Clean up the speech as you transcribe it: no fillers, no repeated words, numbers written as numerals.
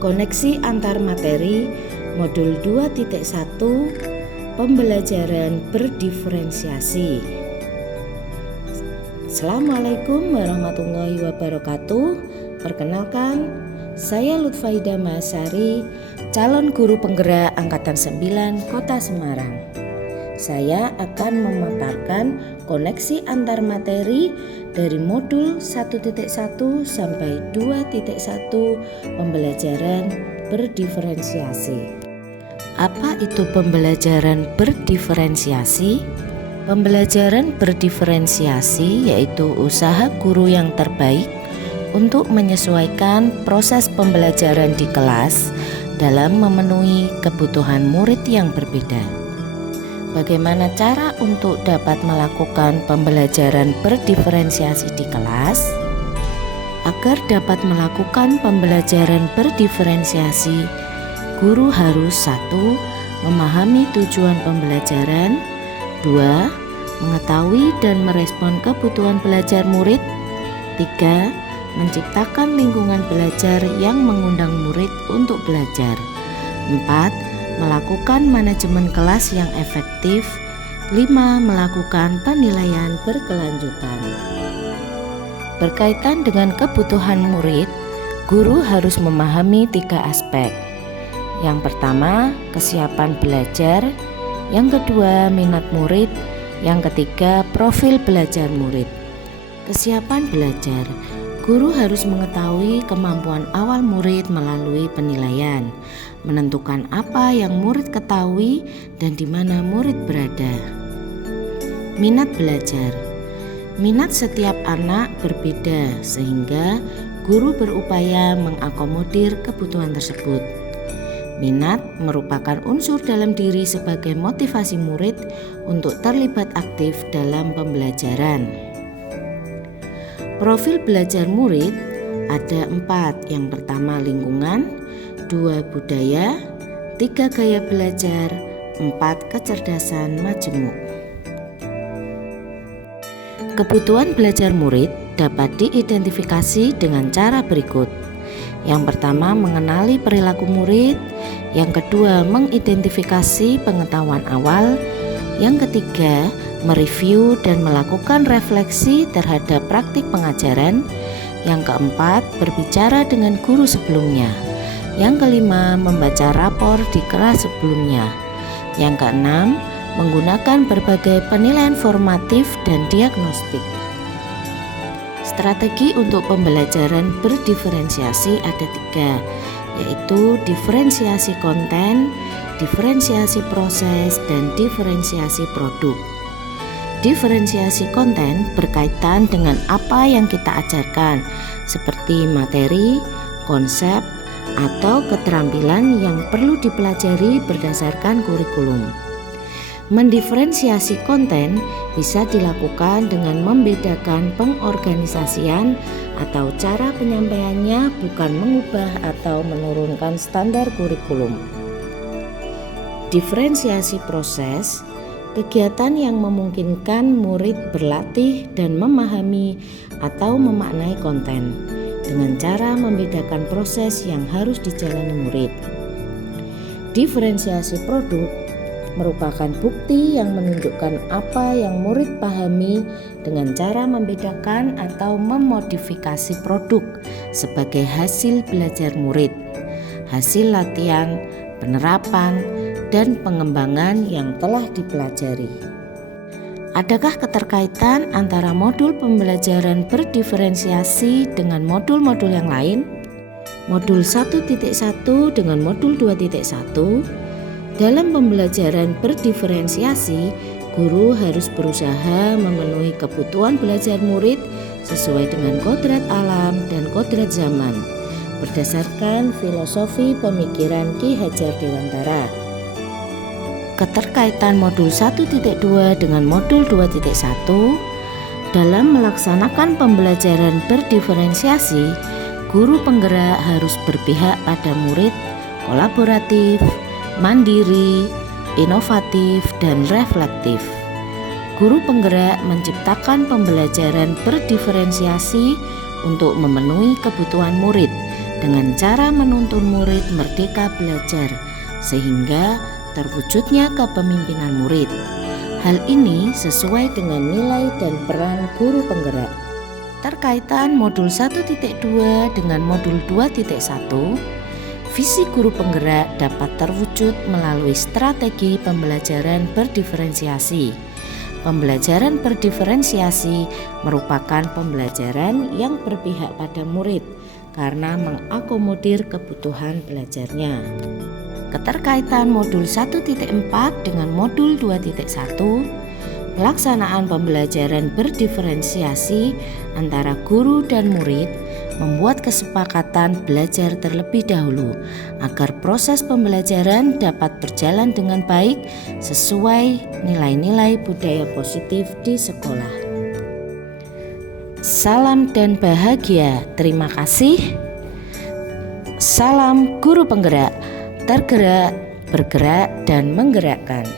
Koneksi antar materi modul 2.1 pembelajaran berdiferensiasi. Assalamualaikum warahmatullahi wabarakatuh. Perkenalkan, saya Lutfaida Mahasari, calon guru penggerak Angkatan 9 Kota Semarang. Saya akan memaparkan koneksi antar materi dari modul 1.1 sampai 2.1 pembelajaran berdiferensiasi. Apa itu pembelajaran berdiferensiasi? Pembelajaran berdiferensiasi yaitu usaha guru yang terbaik untuk menyesuaikan proses pembelajaran di kelas dalam memenuhi kebutuhan murid yang berbeda. Bagaimana cara untuk dapat melakukan pembelajaran berdiferensiasi di kelas? Agar dapat melakukan pembelajaran berdiferensiasi, guru harus 1. Memahami tujuan pembelajaran, 2. Mengetahui dan merespon kebutuhan belajar murid, 3. Menciptakan lingkungan belajar yang mengundang murid untuk belajar, 4. Melakukan manajemen kelas yang efektif, 5. Melakukan penilaian berkelanjutan. Berkaitan dengan kebutuhan murid, guru harus memahami 3 aspek. Yang pertama, kesiapan belajar. Yang kedua, minat murid. Yang ketiga, profil belajar murid. Kesiapan belajar. Guru harus mengetahui kemampuan awal murid melalui penilaian, menentukan apa yang murid ketahui dan di mana murid berada. Minat belajar. Minat setiap anak berbeda sehingga guru berupaya mengakomodir kebutuhan tersebut. Minat merupakan unsur dalam diri sebagai motivasi murid untuk terlibat aktif dalam pembelajaran. Profil belajar murid ada 4. Yang pertama lingkungan, 2 budaya, 3 gaya belajar, 4 kecerdasan majemuk. Kebutuhan belajar murid dapat diidentifikasi dengan cara berikut. Yang pertama, mengenali perilaku murid. Yang kedua, mengidentifikasi pengetahuan awal. Yang ketiga, mereview dan melakukan refleksi terhadap praktik pengajaran. Yang keempat, berbicara dengan guru sebelumnya. Yang kelima, membaca rapor di kelas sebelumnya. Yang keenam, menggunakan berbagai penilaian formatif dan diagnostik. Strategi untuk pembelajaran berdiferensiasi ada 3, yaitu diferensiasi konten, diferensiasi proses, dan diferensiasi produk. Diferensiasi konten berkaitan dengan apa yang kita ajarkan, seperti materi, konsep, atau keterampilan yang perlu dipelajari berdasarkan kurikulum. Mendiferensiasi konten bisa dilakukan dengan membedakan pengorganisasian atau cara penyampaiannya, bukan mengubah atau menurunkan standar kurikulum. Diferensiasi proses, kegiatan yang memungkinkan murid berlatih dan memahami atau memaknai konten dengan cara membedakan proses yang harus dijalani murid. Diferensiasi produk merupakan bukti yang menunjukkan apa yang murid pahami dengan cara membedakan atau memodifikasi produk sebagai hasil belajar murid, hasil latihan, penerapan, dan pengembangan yang telah dipelajari. Adakah keterkaitan antara modul pembelajaran berdiferensiasi dengan modul-modul yang lain? Modul 1.1 dengan modul 2.1. Dalam pembelajaran berdiferensiasi, guru harus berusaha memenuhi kebutuhan belajar murid sesuai dengan kodrat alam dan kodrat zaman, berdasarkan filosofi pemikiran Ki Hajar Dewantara. Keterkaitan modul 1.2 dengan modul 2.1. Dalam melaksanakan pembelajaran berdiferensiasi, guru penggerak harus berpihak pada murid, kolaboratif, mandiri, inovatif, dan reflektif. Guru penggerak menciptakan pembelajaran berdiferensiasi untuk memenuhi kebutuhan murid dengan cara menuntun murid merdeka belajar sehingga terwujudnya kepemimpinan murid. Hal ini sesuai dengan nilai dan peran guru penggerak. Terkaitan modul 1.2 dengan modul 2.1, visi guru penggerak dapat terwujud melalui strategi pembelajaran berdiferensiasi. Pembelajaran berdiferensiasi merupakan pembelajaran yang berpihak pada murid karena mengakomodir kebutuhan belajarnya. Keterkaitan modul 1.4 dengan modul 2.1, pelaksanaan pembelajaran berdiferensiasi antara guru dan murid membuat kesepakatan belajar terlebih dahulu agar proses pembelajaran dapat berjalan dengan baik sesuai nilai-nilai budaya positif di sekolah. Salam dan bahagia. Terima kasih. Salam guru penggerak, tergerak, bergerak, dan menggerakkan.